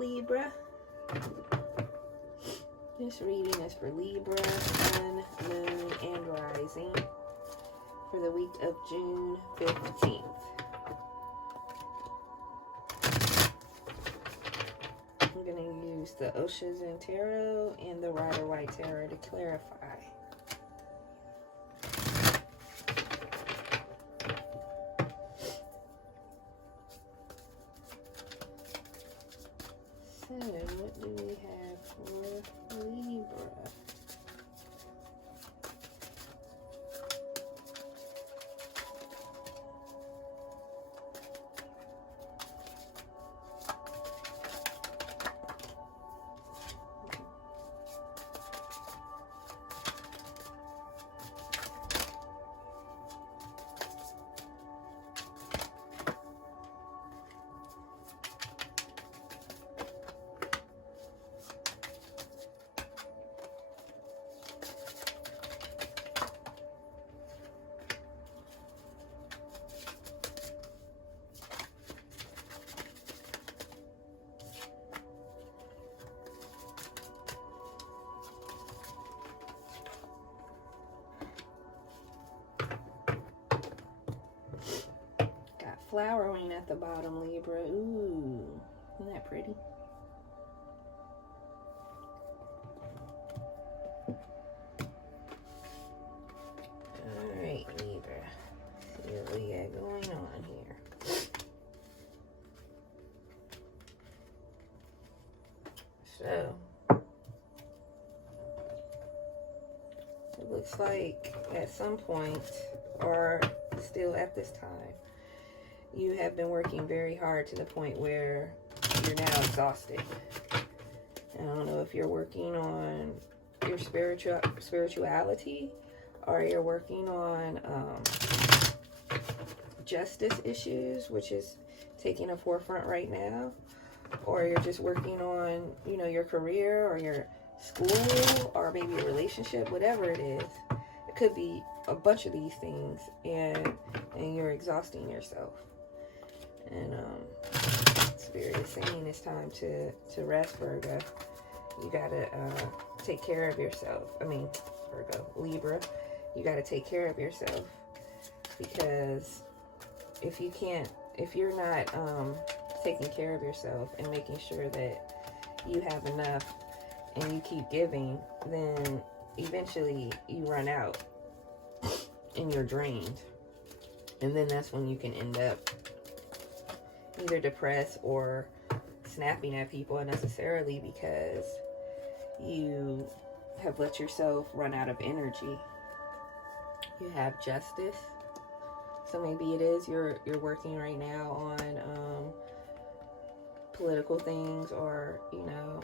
Libra. This reading is for Libra, Sun, Moon, and Rising for the week of June 15th. I'm going to use the Oshizan Tarot and the Rider-Waite Tarot to clarify. So, what do we have for Libra? Flowering at the bottom, Libra. Ooh, isn't that pretty? Alright, Libra. See what we got going on here. So, it looks like at some point, or still at this time, you have been working very hard to the point where you're now exhausted. And I don't know if you're working on your spirituality, or you're working on justice issues, which is taking a forefront right now, or you're just working on, you know, your career or your school or maybe a relationship, whatever it is. It could be a bunch of these things, and you're exhausting yourself. And Spirit is saying it's time to rest, Virgo. You gotta take care of yourself. I mean, Virgo, Libra, you gotta take care of yourself, because if you're not taking care of yourself and making sure that you have enough and you keep giving, then eventually you run out and you're drained, and then that's when you can end up either depressed or snapping at people unnecessarily because you have let yourself run out of energy. You have justice. So maybe it is you're working right now on political things, or you know,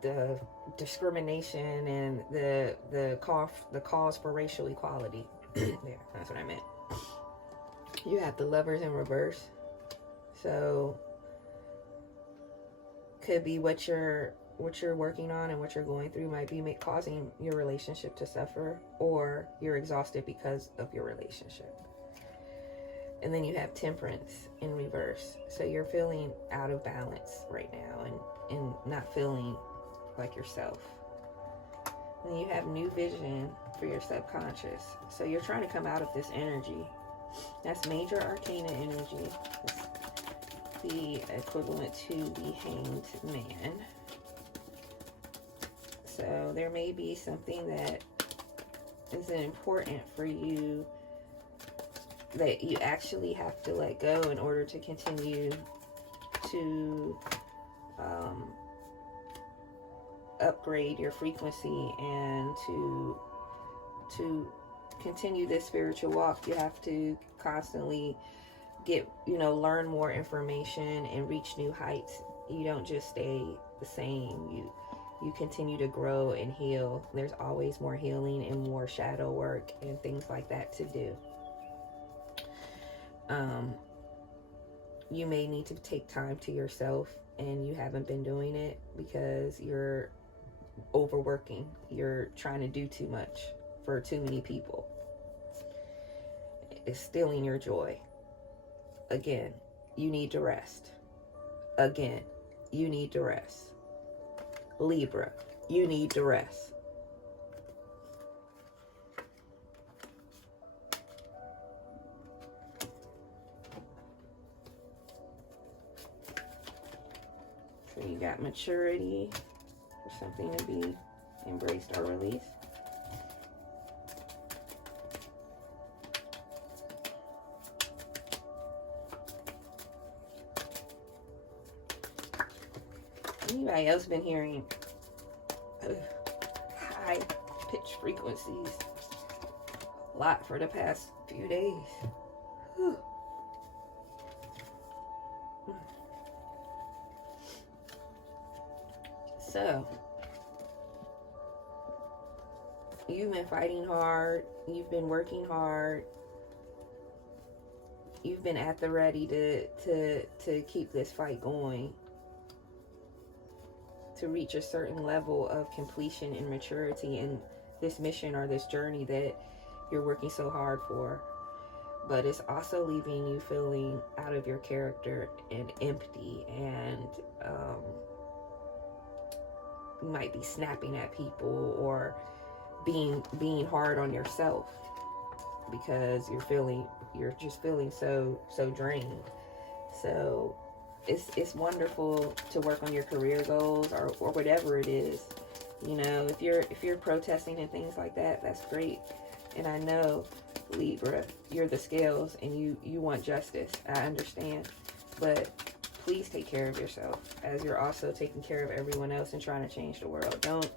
the discrimination and the cause for racial equality. There, that's what I meant. You have the Lovers in reverse. So could be what you're working on and what you're going through might be causing your relationship to suffer, or you're exhausted because of your relationship. And then you have Temperance in reverse. So you're feeling out of balance right now and not feeling like yourself. Then you have New Vision for your subconscious. So you're trying to come out of this energy. That's Major Arcana energy. It's the equivalent to the Hanged Man. So there may be something that is important for you that you actually have to let go in order to continue to upgrade your frequency and to continue this spiritual walk. You have to constantly learn more information and reach new heights. You don't just stay the same. You continue to grow and heal. There's always more healing and more shadow work and things like that to do. You may need to take time to yourself, and you haven't been doing it because you're overworking. You're trying to do too much for too many people. is stealing your joy. Again, you need to rest. Again, you need to rest. Libra, you need to rest. So you got maturity, or something to be embraced or released. Anybody else been hearing high pitch frequencies a lot for the past few days? Whew. So, you've been fighting hard, you've been working hard, you've been at the ready to keep this fight going, to reach a certain level of completion and maturity in this mission or this journey that you're working so hard for. But it's also leaving you feeling out of your character and empty, and you might be snapping at people or being hard on yourself because you're just feeling so drained. So it's wonderful to work on your career goals or whatever it is. You know, if you're protesting and things like that, that's great. And I know, Libra, you're the scales and you want justice. I understand. But please take care of yourself as you're also taking care of everyone else and trying to change the world. Don't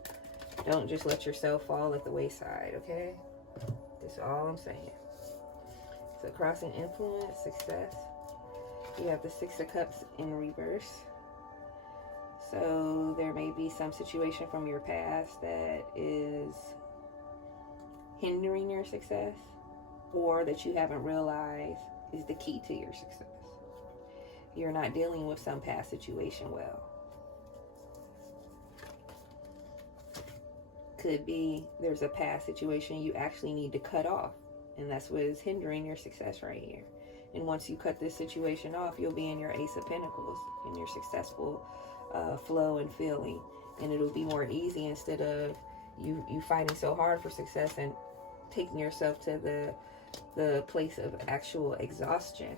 just let yourself fall at the wayside, okay? That's all I'm saying. So crossing influence, success. You have the Six of Cups in reverse. So there may be some situation from your past that is hindering your success, or that you haven't realized is the key to your success. You're not dealing with some past situation well. Could be there's a past situation you actually need to cut off, and that's what is hindering your success right here. And once you cut this situation off, you'll be in your Ace of Pentacles, in your successful flow and feeling. And it'll be more easy instead of you fighting so hard for success and taking yourself to the place of actual exhaustion.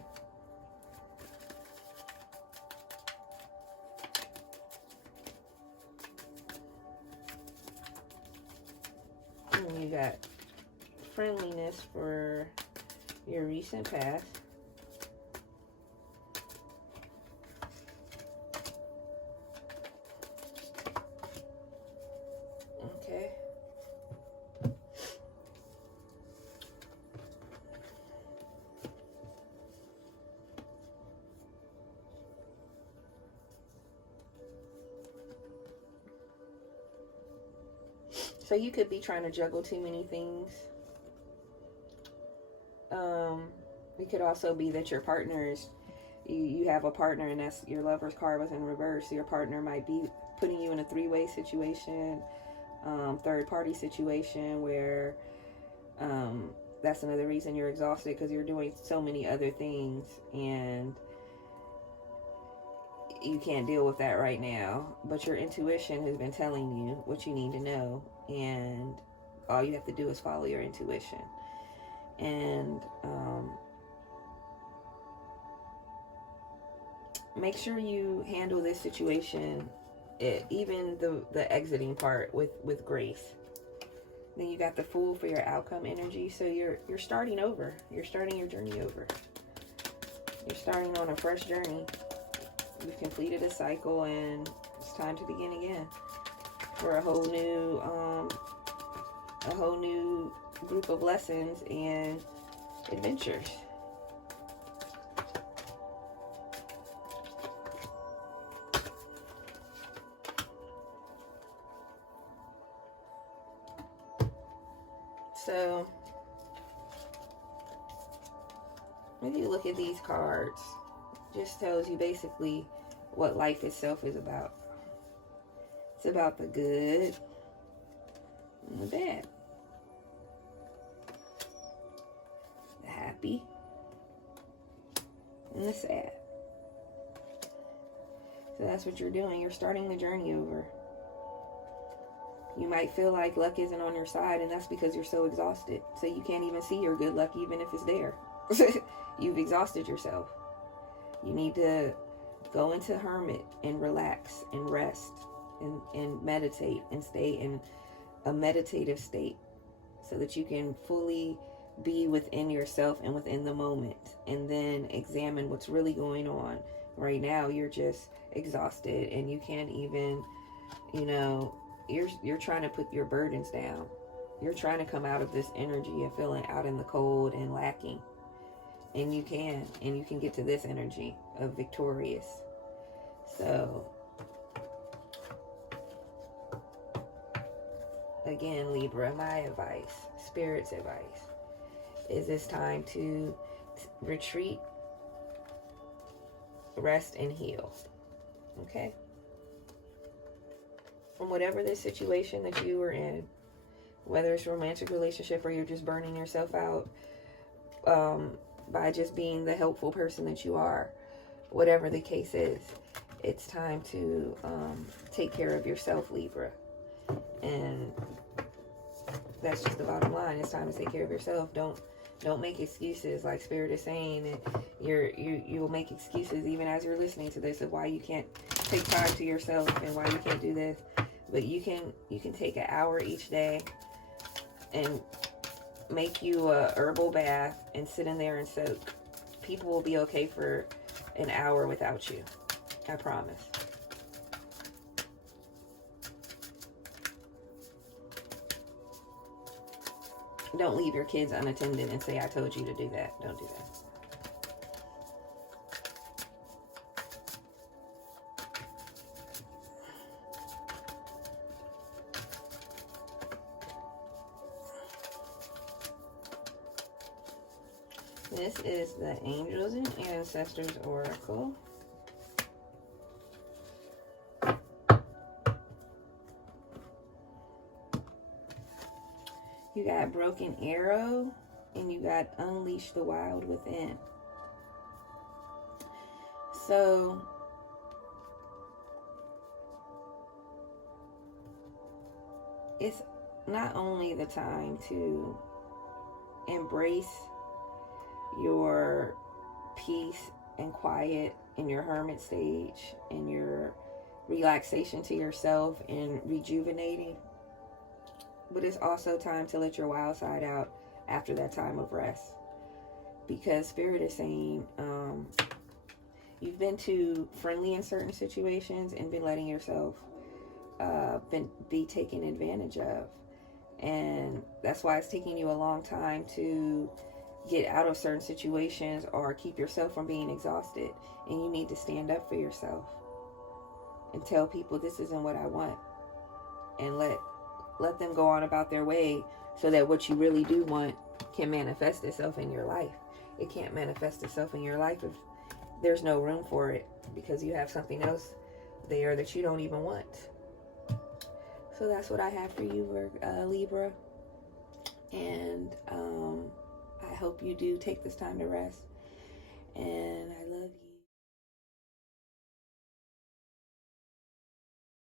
And you got friendliness for your recent past. Okay. So you could be trying to juggle too many things. It could also be that your partners, you have a partner and that's your lover's card was in reverse. So your partner might be putting you in a three-way situation, third-party situation where that's another reason you're exhausted, because you're doing so many other things and you can't deal with that right now. But your intuition has been telling you what you need to know, and all you have to do is follow your intuition. And make sure you handle this situation, even the exiting part, with grace. Then you got the Fool for your outcome energy. So you're starting over. You're starting your journey over. You're starting on a fresh journey. You've completed a cycle and it's time to begin again for a whole new group of lessons and adventures. So if you look at these cards, it just tells you basically what life itself is about. It's about the good and the bad, the happy happy and the sad. So that's what you're doing. You're starting the journey over. You might feel like luck isn't on your side, and that's because you're so exhausted. So you can't even see your good luck even if it's there. You've exhausted yourself. You need to go into hermit and relax and rest and meditate and stay in a meditative state so that you can fully be within yourself and within the moment, and then examine what's really going on. Right now, you're just exhausted and you can't even, you're trying to put your burdens down. You're trying to come out of this energy of feeling out in the cold and lacking. And you can get to this energy of victorious. So, again, Libra, my advice, Spirit's advice, is it's time to retreat, rest, and heal. Okay? From whatever this situation that you were in, whether it's a romantic relationship or you're just burning yourself out by just being the helpful person that you are, whatever the case is, it's time to take care of yourself, Libra. And that's just the bottom line. It's time to take care of yourself. Don't make excuses. Like Spirit is saying, you will make excuses even as you're listening to this of why you can't take time to yourself and why you can't do this. But you can take an hour each day and make you a herbal bath and sit in there and soak. People will be okay for an hour without you. I promise. Don't leave your kids unattended and say, I told you to do that. Don't do that. This is the Angels and Ancestors Oracle. You got Broken Arrow, and you got Unleash the Wild Within. So, it's not only the time to embrace your peace and quiet in your hermit stage and your relaxation to yourself and rejuvenating, but it's also time to let your wild side out after that time of rest. Because Spirit is saying you've been too friendly in certain situations and been letting yourself be taken advantage of. And that's why it's taking you a long time to get out of certain situations or keep yourself from being exhausted. And you need to stand up for yourself and tell people, this isn't what I want. And let them go on about their way so that what you really do want can manifest itself in your life. It can't manifest itself in your life if there's no room for it, because you have something else there that you don't even want. So that's what I have for you, Libra. And I hope you do take this time to rest. And